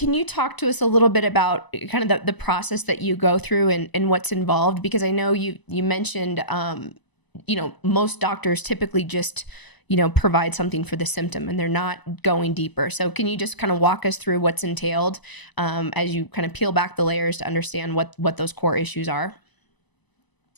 can you talk to us a little bit about kind of the process that you go through and what's involved? Because I know you mentioned, most doctors typically just, provide something for the symptom and they're not going deeper. So can you just kind of walk us through what's entailed as you kind of peel back the layers to understand what those core issues are?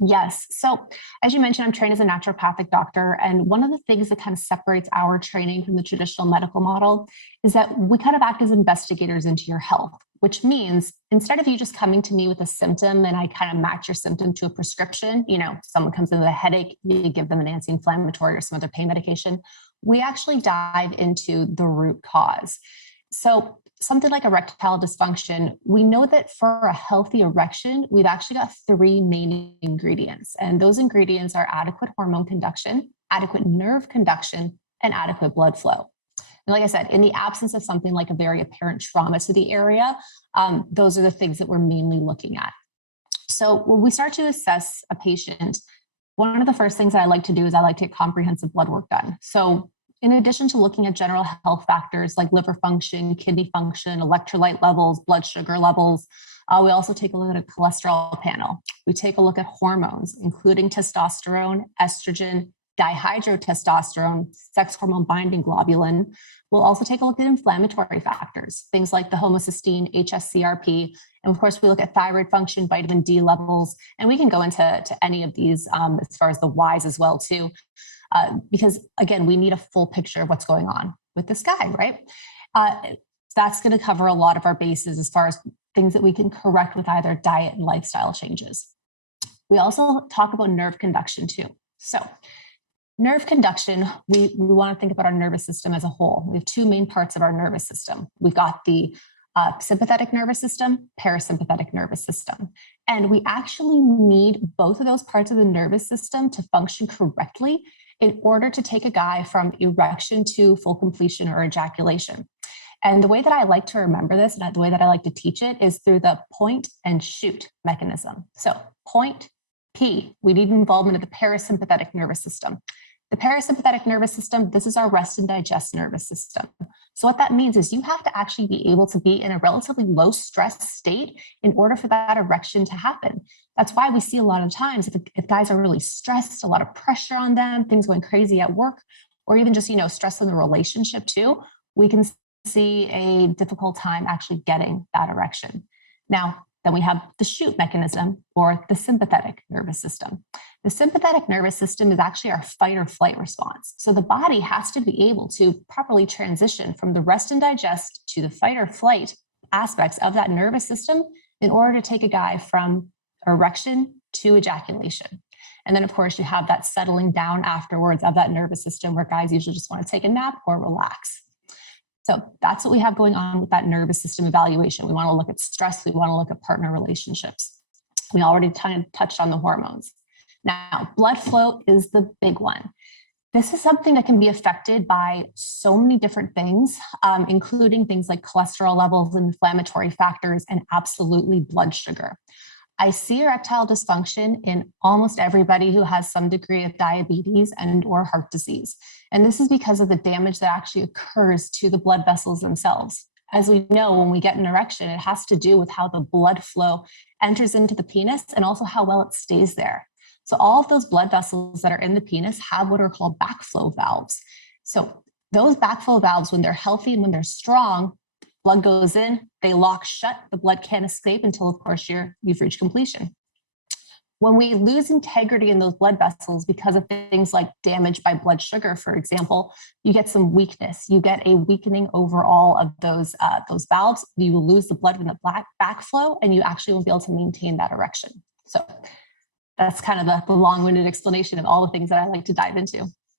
Yes. So as you mentioned, I'm trained as a naturopathic doctor. And one of the things that kind of separates our training from the traditional medical model is that we kind of act as investigators into your health, which means instead of you just coming to me with a symptom and I kind of match your symptom to a prescription, someone comes in with a headache, you give them an anti-inflammatory or some other pain medication, we actually dive into the root cause. So something like erectile dysfunction, we know that for a healthy erection, we've actually got three main ingredients. And those ingredients are adequate hormone conduction, adequate nerve conduction, and adequate blood flow. And like I said, in the absence of something like a very apparent trauma to the area, those are the things that we're mainly looking at. So when we start to assess a patient, one of the first things that I like to do is I like to get comprehensive blood work done. So in addition to looking at general health factors like liver function, kidney function, electrolyte levels, blood sugar levels, we also take a look at a cholesterol panel. We take a look at hormones, including testosterone, estrogen, dihydrotestosterone, sex hormone binding globulin. We'll also take a look at inflammatory factors, things like the homocysteine, HSCRP, and of course we look at thyroid function, vitamin D levels, and we can go into any of these as far as the whys as well too. Because again, we need a full picture of what's going on with this guy, right? That's going to cover a lot of our bases as far as things that we can correct with either diet and lifestyle changes. We also talk about nerve conduction too. So nerve conduction, we want to think about our nervous system as a whole. We have two main parts of our nervous system. We've got the sympathetic nervous system, parasympathetic nervous system. And we actually need both of those parts of the nervous system to function correctly in order to take a guy from erection to full completion or ejaculation. And the way that I like to remember this and the way that I like to teach it is through the point and shoot mechanism. So point, P, we need involvement of the parasympathetic nervous system. The parasympathetic nervous system, this is our rest and digest nervous system. So what that means is you have to actually be able to be in a relatively low stress state in order for that erection to happen. That's why we see a lot of times if guys are really stressed, a lot of pressure on them, things going crazy at work, or even just, stress in the relationship too, we can see a difficult time actually getting that erection. Now, then we have the shoot mechanism or the sympathetic nervous system. The sympathetic nervous system is actually our fight or flight response. So the body has to be able to properly transition from the rest and digest to the fight or flight aspects of that nervous system in order to take a guy from erection to ejaculation. And then, of course, you have that settling down afterwards of that nervous system where guys usually just want to take a nap or relax. So that's what we have going on with that nervous system evaluation. We want to look at stress. We want to look at partner relationships. We already touched on the hormones. Now, blood flow is the big one. This is something that can be affected by so many different things, including things like cholesterol levels, inflammatory factors, and absolutely blood sugar. I see erectile dysfunction in almost everybody who has some degree of diabetes and or heart disease. And this is because of the damage that actually occurs to the blood vessels themselves. As we know, when we get an erection, it has to do with how the blood flow enters into the penis and also how well it stays there. So all of those blood vessels that are in the penis have what are called backflow valves. So those backflow valves, when they're healthy and when they're strong, blood goes in, they lock shut, the blood can't escape until, of course, you've reached completion. When we lose integrity in those blood vessels because of things like damage by blood sugar, for example, you get some weakness. You get a weakening overall of those valves. You will lose the blood in the backflow, and you actually won't be able to maintain that erection. So that's kind of the long-winded explanation of all the things that I like to dive into.